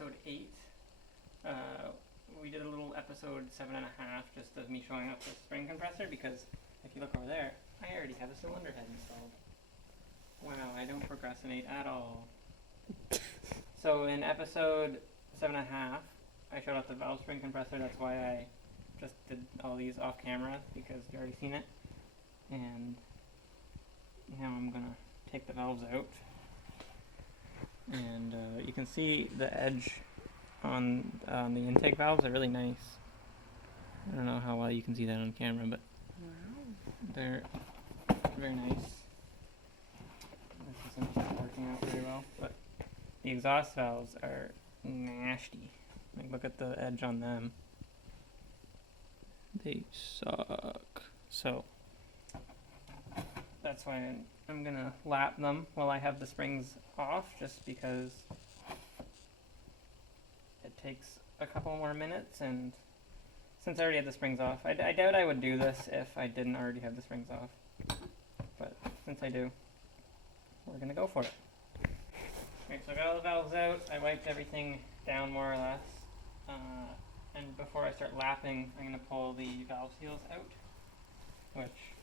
episode 8. We did a little episode 7.5 just of me showing up the spring compressor because if you look over there, I already have a cylinder head installed. Wow, I don't procrastinate at all. So in episode 7.5, I showed off the valve spring compressor. That's why I just did all these off camera because you already seen it. And now I'm gonna take the valves out. And you can see the edge on the intake valves are really nice. I don't know how well you can see that on camera, but they're very nice. This isn't working out very well, but the exhaust valves are nasty. Like, look at the edge on them. They suck. So that's why I'm gonna lap them while I have the springs off, just because it takes a couple more minutes, and since I already have the springs off, I doubt I would do this if I didn't already have the springs off, but since I do, we're gonna go for it. Okay, so I got all the valves out, I wiped everything down more or less, and before I start lapping, I'm gonna pull the valve seals out, which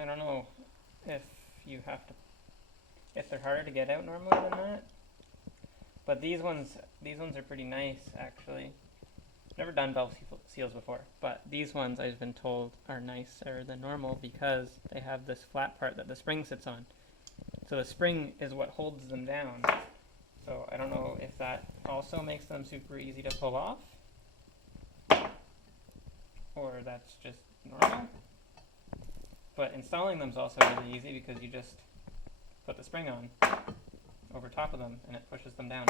I don't know if you have to, if they're harder to get out normally than that. But these ones are pretty nice actually. Never done valve seals before, but these ones I've been told are nicer than normal because they have this flat part that the spring sits on. So the spring is what holds them down. So I don't know if that also makes them super easy to pull off, or that's just normal. But installing them is also really easy because you just put the spring on over top of them and it pushes them down.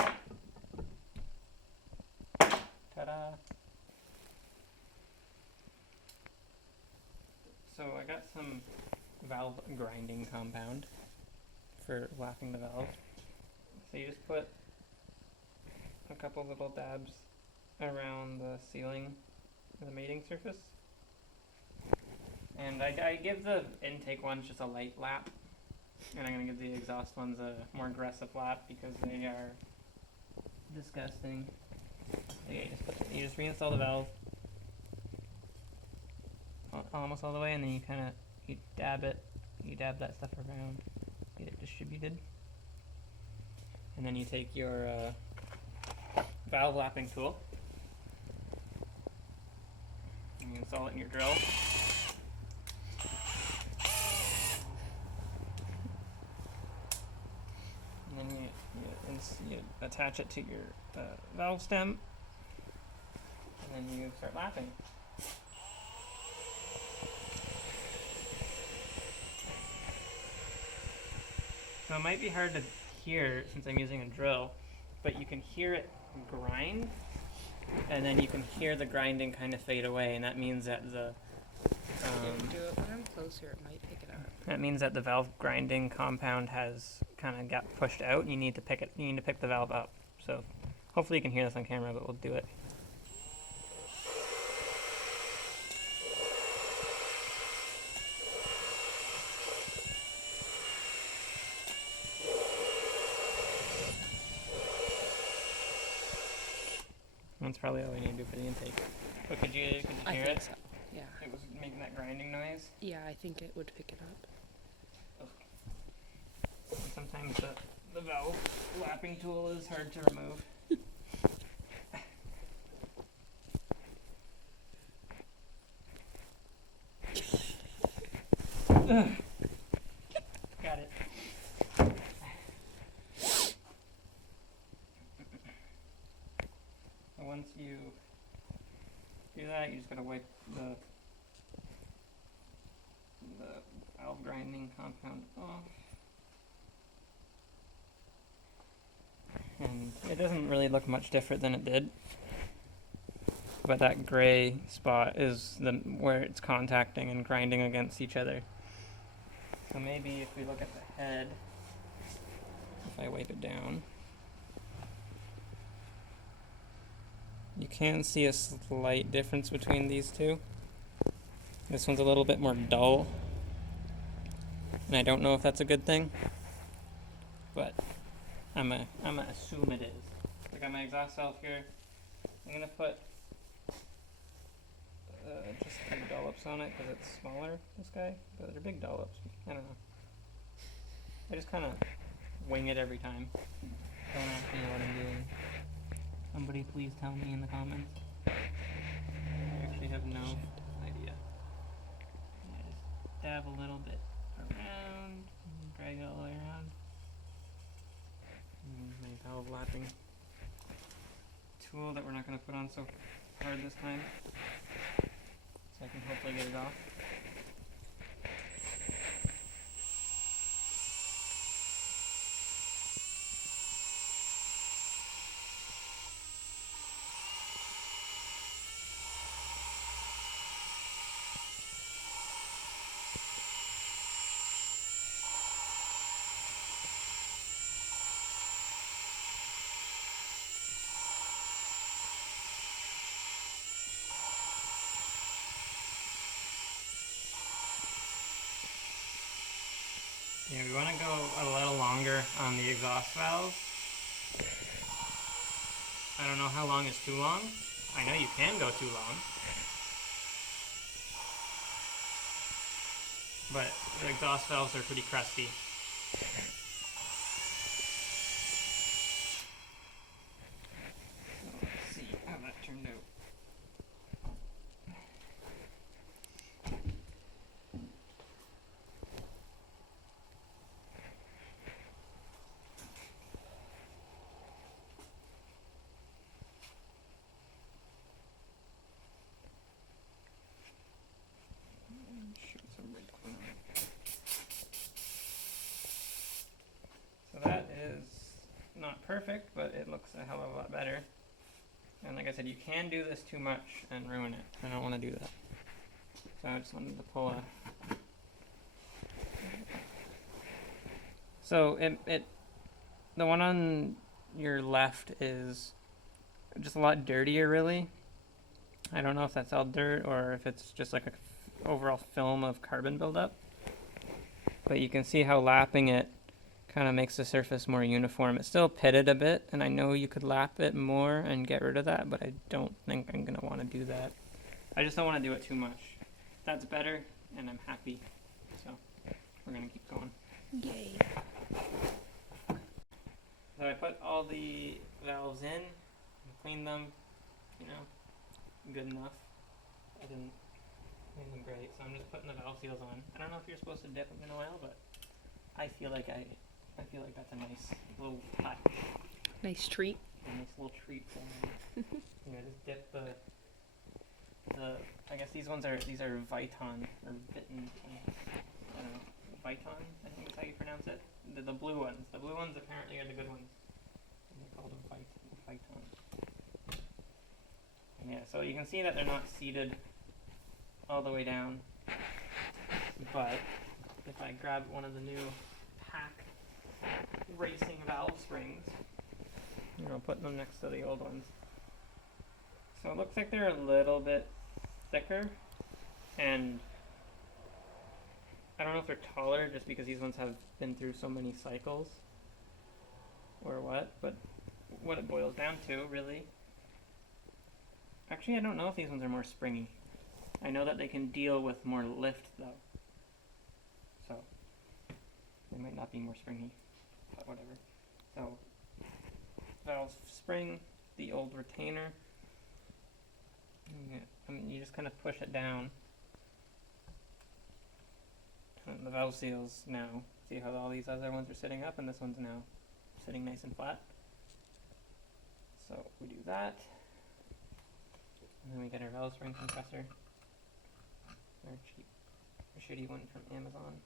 Ta-da! So I got some valve grinding compound for lapping the valve. So you just put a couple little dabs around the sealing, the mating surface. And I give the intake ones just a light lap, and I'm going to give the exhaust ones a more aggressive lap because they are disgusting. Okay, you just reinstall the valve almost all the way, and then you dab that stuff around, get it distributed. And then you take your valve lapping tool, and you install it in your drill. And then you attach it to your valve stem, and then you start lapping. So it might be hard to hear since I'm using a drill, but you can hear it grind, and then you can hear the grinding kind of fade away, and that means that the do it when I'm closer, it might pick it up. that means that the valve grinding compound has kind of got pushed out, and you need to pick the valve up. So hopefully you can hear this on camera, but we'll do it. That's probably all we need to do for the intake. But could you hear I it? think so. Yeah. It was making that grinding noise. Yeah, I think it would pick it up. Sometimes the valve lapping tool is hard to remove. Got it. Once you do that, you just gotta wipe the valve grinding compound off. And it doesn't really look much different than it did. But that gray spot is where it's contacting and grinding against each other. So maybe if we look at the head, if I wipe it down, you can see a slight difference between these two. This one's a little bit more dull, and I don't know if that's a good thing, but I'm gonna assume it is. Like got my exhaust valve here. I'm gonna put just 3 dollops on it because it's smaller, this guy. But they're big dollops. I don't know. I just kind of wing it every time. Don't actually know what I'm doing. Somebody please tell me in the comments. I actually have no idea. Yeah, just dab a little bit around, drag it all the way around. My valve lapping tool that we're not going to put on so hard this time, so I can hopefully get it off. Yeah, we want to go a little longer on the exhaust valve. I don't know how long is too long. I know you can go too long. But the exhaust valves are pretty crusty. So let's see how that turned out. Shoot some red on it. So that is not perfect, but it looks a hell of a lot better. And like I said, you can do this too much and ruin it. I don't want to do that. So I just wanted to pull a... So the one on your left is just a lot dirtier, really. I don't know if that's all dirt or if it's just like a overall film of carbon buildup. But you can see how lapping it kind of makes the surface more uniform. It's still pitted a bit, and I know you could lap it more and get rid of that, but I don't think I'm going to want to do that. I just don't want to do it too much. That's better, and I'm happy. So we're going to keep going. Yay. So I put all the valves in and cleaned them, you know, good enough. I didn't clean them great, so I'm just putting the valve seals on. I don't know if you're supposed to dip them in oil, but I feel like that's a nice little touch. Nice treat. A nice little treat for me. You know, just dip the I guess these are Viton or Vitten. I don't know. Viton, I think is how you pronounce it. The blue ones. The blue ones apparently are the good ones. And they call them Viton. And yeah, so you can see that they're not seated all the way down. But if I grab one of the new pack racing valve springs, you know, putting them next to the old ones. So it looks like they're a little bit thicker, and I don't know if they're taller just because these ones have been through so many cycles or what, but what it boils down to, really. Actually, I don't know if these ones are more springy. I know that they can deal with more lift, though. So, they might not be more springy, but whatever. So, valve spring, the old retainer. And you just kind of push it down. And the valve seals now. See how all these other ones are sitting up, and this one's now sitting nice and flat. So we do that. And then we get our valve spring compressor. Our cheap, shitty one from Amazon.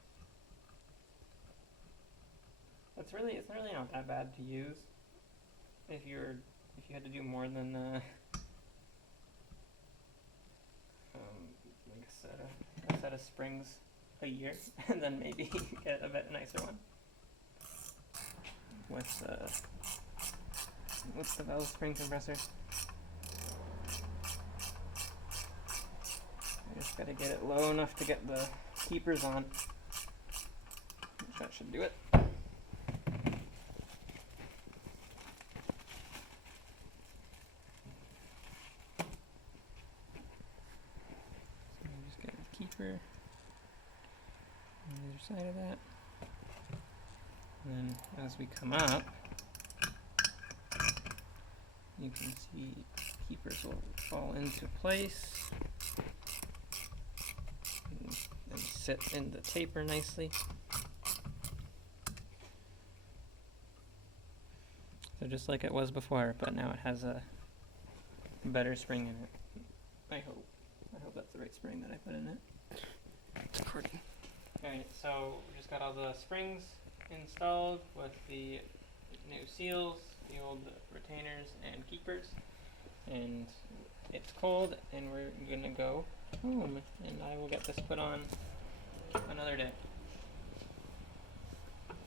It's really not that bad to use. If you had to do more than like a set of springs a year, and then maybe get a bit nicer one with the valve spring compressor. I just gotta get it low enough to get the keepers on. That should do it. keeper on the other side of that. And then as we come up, you can see keepers will fall into place and sit in the taper nicely. So just like it was before, but now it has a better spring in it. I hope. I hope that's the right spring that I put in it. It's recording. Alright, so we just got all the springs installed with the new seals, the old retainers and keepers. And it's cold and we're gonna go home and I will get this put on another day.